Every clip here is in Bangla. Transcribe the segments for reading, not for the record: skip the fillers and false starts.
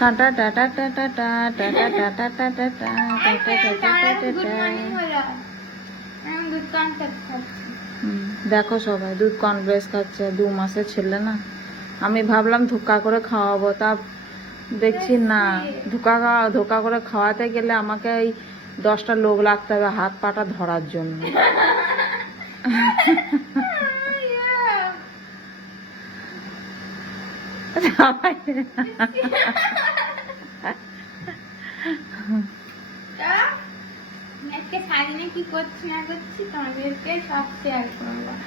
Tata tata tata tata tata tata tata. দেখো সবাই দুধ কনভেস খাচ্ছে, 2 মাসের ছেলে না। আমি ভাবলাম ধোকা করে খাওয়াবো, তা দেখছি না। ধোকা করে খাওয়াতে গেলে আমাকে এই 10টা লোক লাগতে হবে হাত পাটা ধরার জন্য।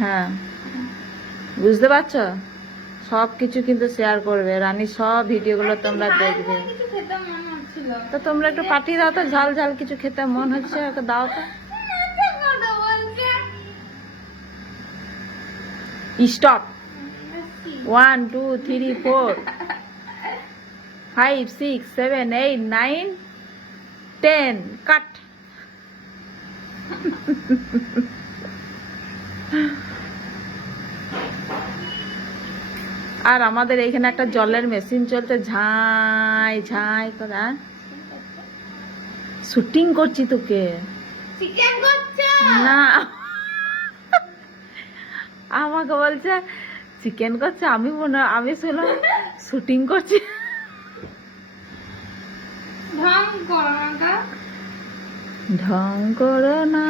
হ্যাঁ, বুঝতে পারছো? সবকিছু কিন্তু শেয়ার করবে রানী, সব ভিডিওগুলো তোমরা দেখবে। তো তোমরা একটু পাঠিয়ে দাও তো, ঝাল ঝাল কিছু খেতে মন হচ্ছে, ওকে দাও তো। স্টপ। 1 2 3 4 5 6 7 8 9 10 কাট। আর আমাদের এইখানে একটা জলের মেশিন চলতে, ঝাই ঝাই করে। শুটিং করছি তোকে না, আমাকে বলছে চিকেন করছে। আমি শুনলাম শুটিং করছি। ঢং করো না,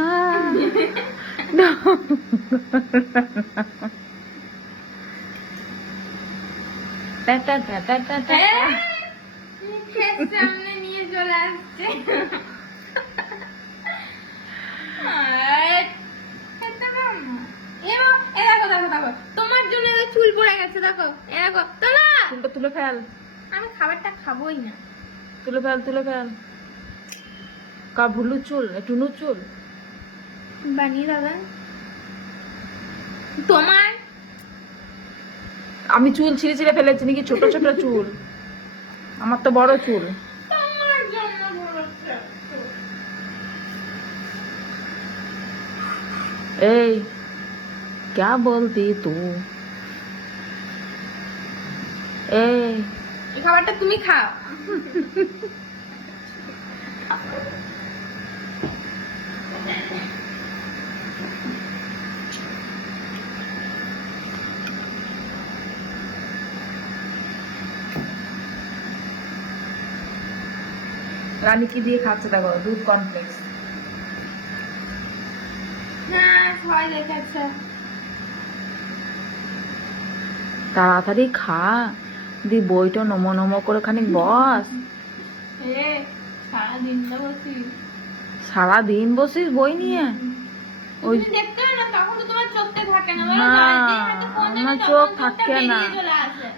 সামনে নিয়ে চলে আসছে। তোমার জন্য চুল পড়ে গেছে, দেখো এরকম। চুলটা তুলে ফেল। আমি খাবারটা খাবোই না। তুলে ফেল তুলে ফেল। কা ভুলু চুল, টুনু চুল বানিয়ে দাদা তোমার। আমি চুল ছিঁড়ে ছিঁড়ে ফেলেছি নাকি? ছোট ছোট চুল, আমার তো বড় চুল। তোমার জন্য বলেছে। এই क्या बोलती तू? এই খাবারটা তুমি খাও। রানী কি দিয়ে খাচ্ছে দেখো, দুধ কর্নফ্লেক্স। হ্যাঁ সবাই দেখেছে। তাড়াতাড়ি খা দি, বইটা নমো নমো করে খানিক বস। সারাদিন বসিস বই নিয়ে? ওই আমার চোখ থাকে না,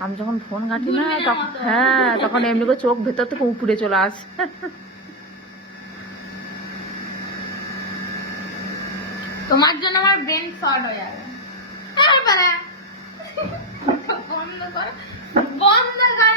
আমি যখন ফোন ঘাঁটি না তখন, হ্যাঁ তখন এমনি করে চোখ ভেতর থেকে উপরে চলে আসে। তোমার জন্য আমার ব্রেন শর্ট হয়ে যাবে। বন্ধ কর বন্ধ কর।